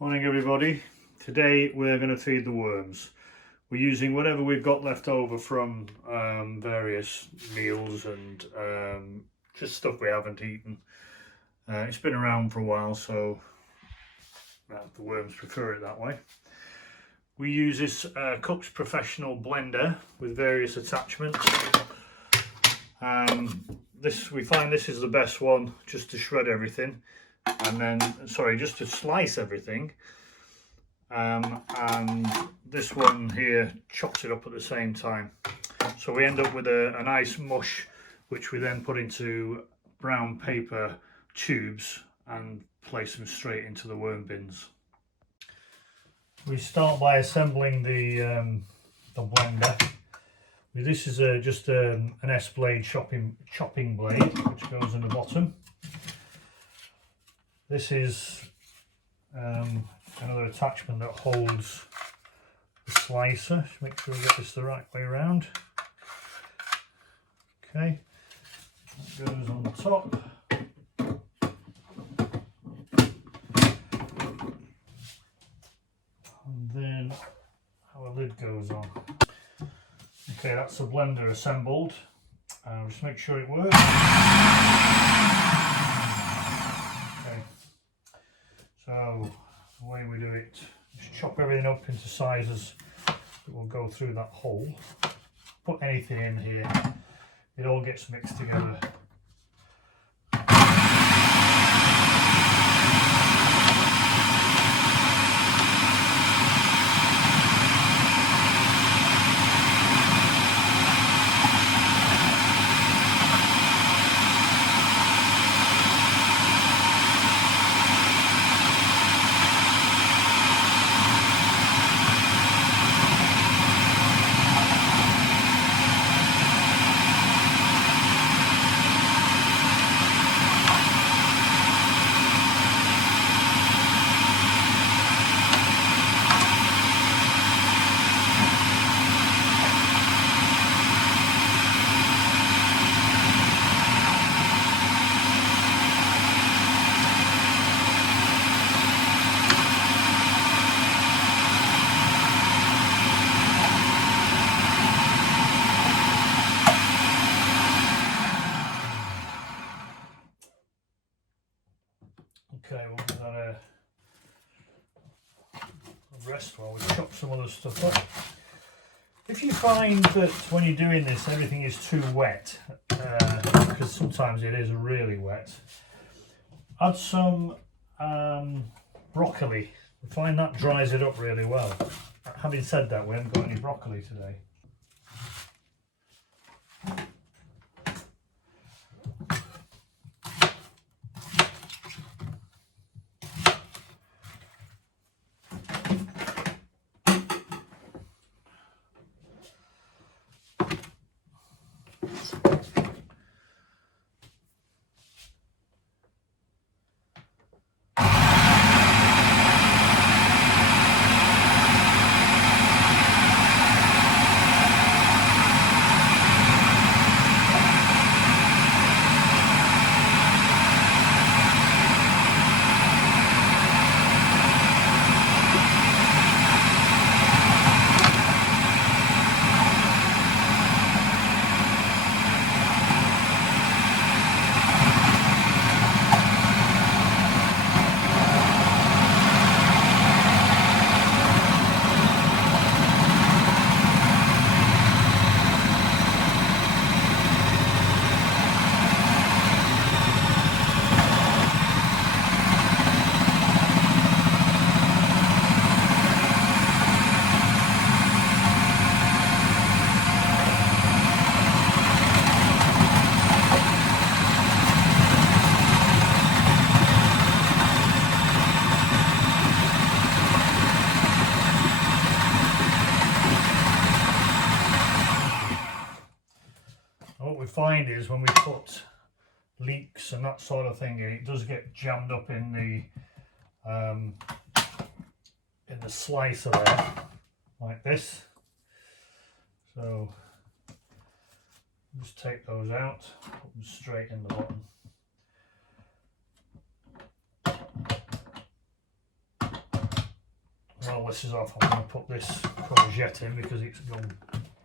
Morning everybody. Today we're going to feed the worms. We're using whatever we've got left over from various meals and just stuff we haven't eaten. It's been around for a while, so the worms prefer it that way. We use this Cook's Professional blender with various attachments. We find this is the best one just to shred everything. And then, just to slice everything, and this one here chops it up at the same time. So we end up with a nice mush, which we then put into brown paper tubes and place them straight into the worm bins. We start by assembling the blender. This is just an S-blade chopping blade, which goes in the bottom. This is another attachment that holds the slicer. Just make sure we get this the right way around. Okay, that goes on the top. And then our lid goes on. Okay, that's the blender assembled. Just make sure it works. So the way we do it, just chop everything up into sizes that will go through that hole. Put anything in here, it all gets mixed together. Okay, we'll give that a rest while we chop some other stuff up. If you find that when you're doing this everything is too wet, because sometimes it is really wet, add some broccoli. I find that dries it up really well. Having said that, we haven't got any broccoli today. What we find is when we put leeks and that sort of thing in, it does get jammed up in the slicer there, like this. So just take those out, put them straight in the bottom. all this is off, I'm going to put this courgette in because it's gone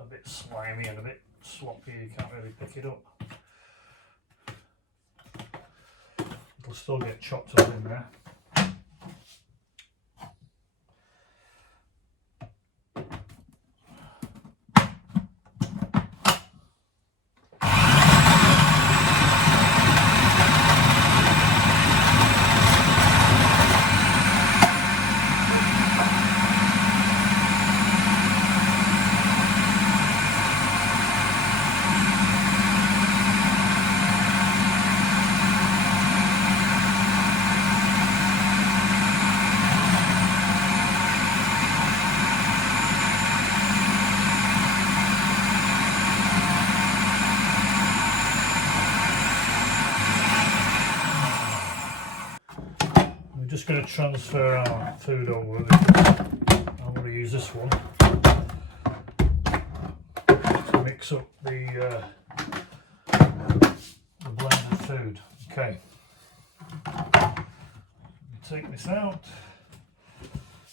a bit slimy and a bit sloppy, you can't really pick it up. It'll still get chopped up in there. Just going to transfer our food over because I'm going to use this one to mix up the blended food. Okay, take this out.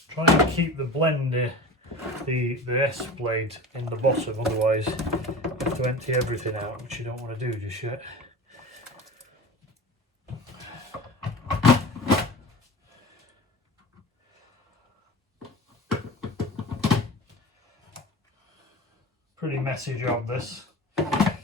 Try and keep the blender, the S blade in the bottom, otherwise you have to empty everything out, which you don't want to do just yet. Pretty messy job this. Okay.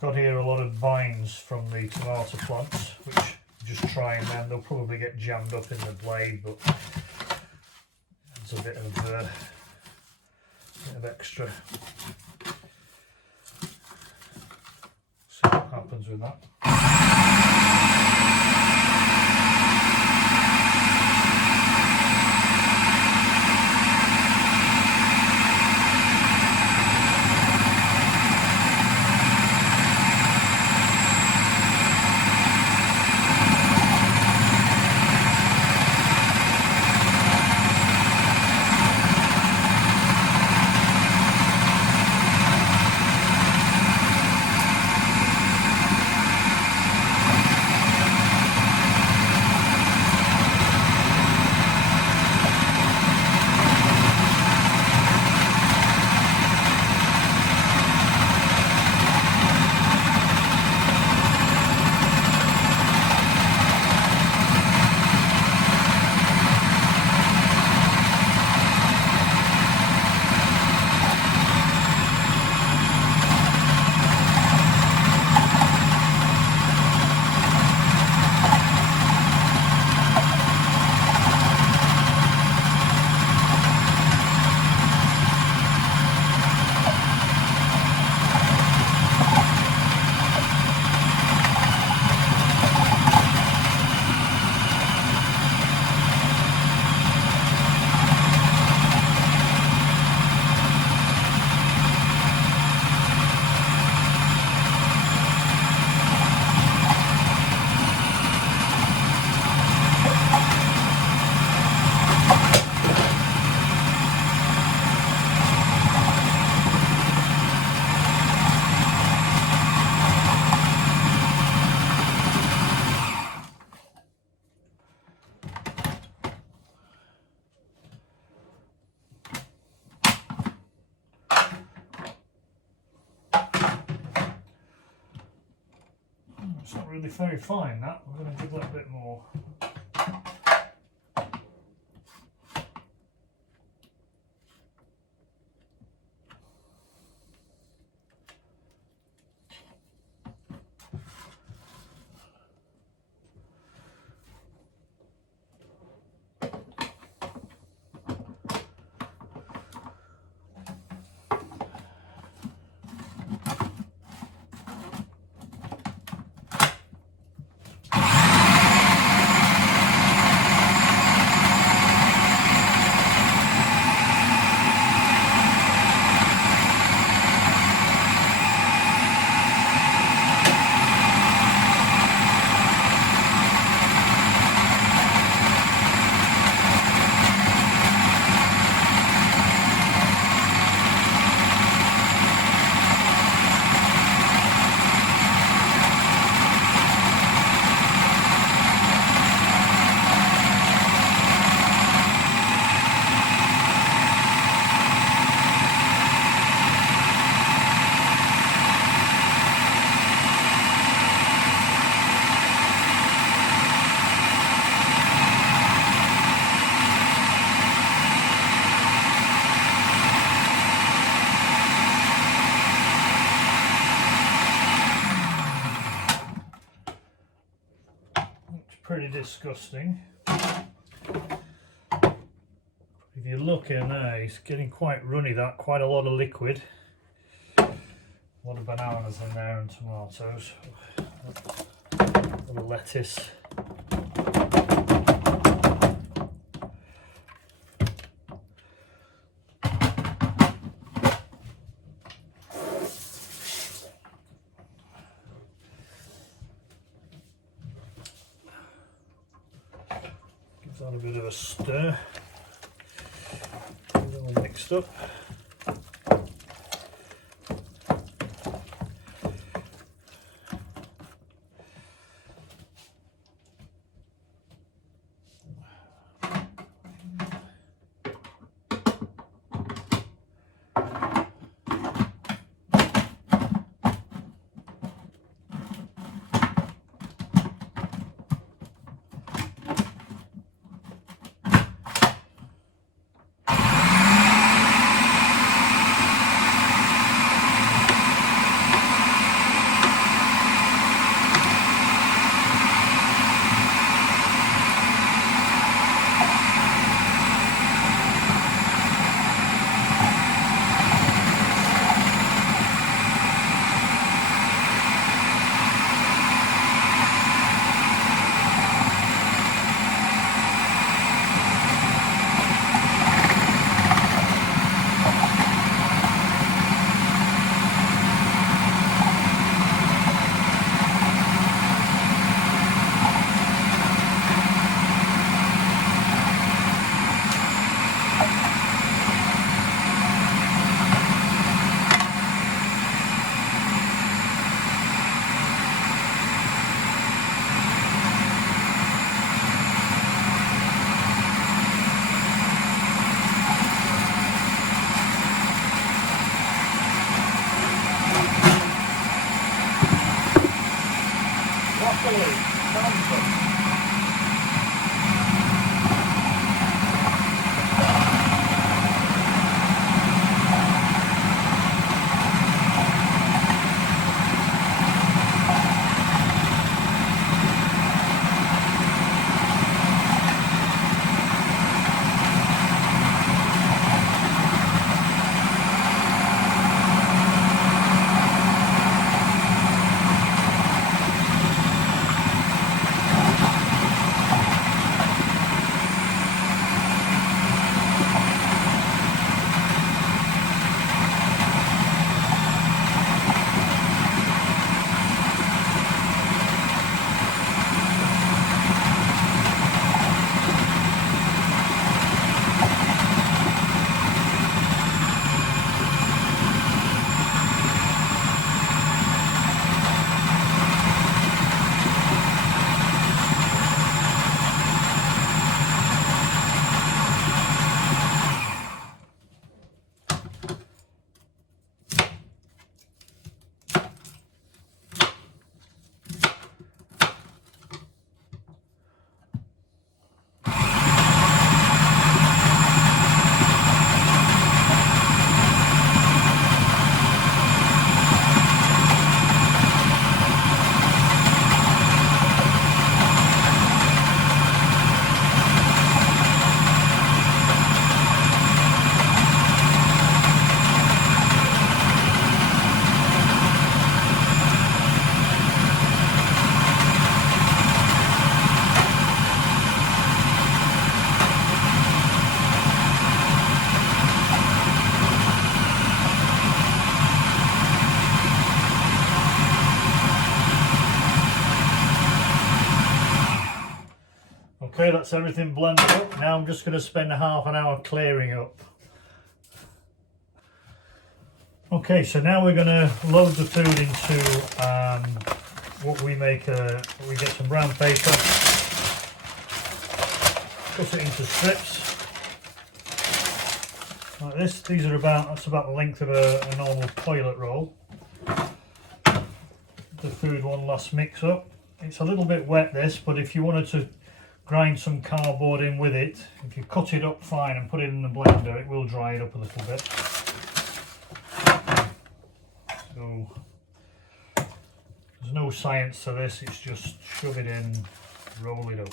Got here a lot of vines from the tomato plants, which just trying them. They'll probably get jammed up in the blade, but it's a bit of extra. See what happens with that. It's not really very fine, that. We're going to give that a bit more. pretty disgusting. If you look in there, it's getting quite runny, that quite a lot of liquid. A lot of bananas in there and tomatoes. A little lettuce. Give that a bit of a stir. Get it all mixed up. Okay, that's everything blended up. Now I'm just going to spend a half an hour clearing up. Okay, so now we're going to load the food into what we make. We get some brown paper, cut it into strips like this. These are that's about the length of a normal toilet roll. The food one last mix up. It's a little bit wet this, but if you wanted to grind some cardboard in with it, if you cut it up fine and put it in the blender, it will dry it up a little bit. So there's no science to this, it's just shove it in roll it up.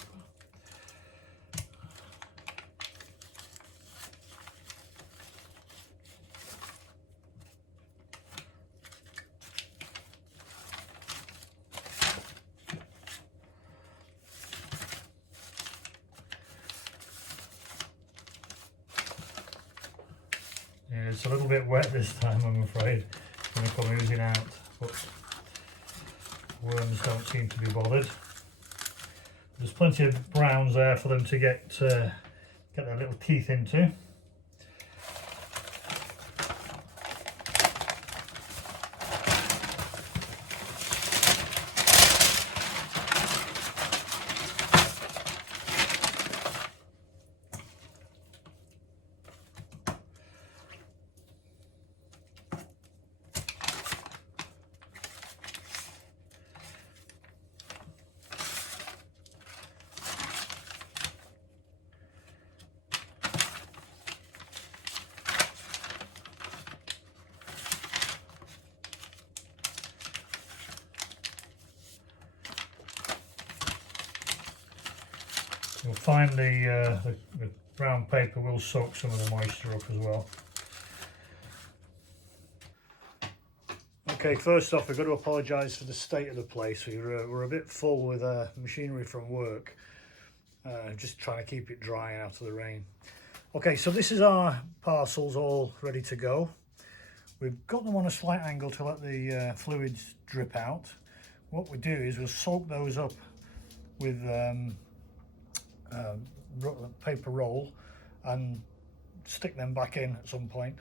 Yeah, it's a little bit wet this time, I'm afraid. It's going to come oozing out, but worms don't seem to be bothered. There's plenty of browns there for them to get their little teeth into. You'll find the brown paper will soak some of the moisture up as well. Okay, first off, I've got to apologise for the state of the place. We're a bit full with machinery from work, just trying to keep it dry and out of the rain. Okay, so this is our parcels all ready to go. We've got them on a slight angle to let the fluids drip out. What we do is we'll soak those up with paper roll and stick them back in at some point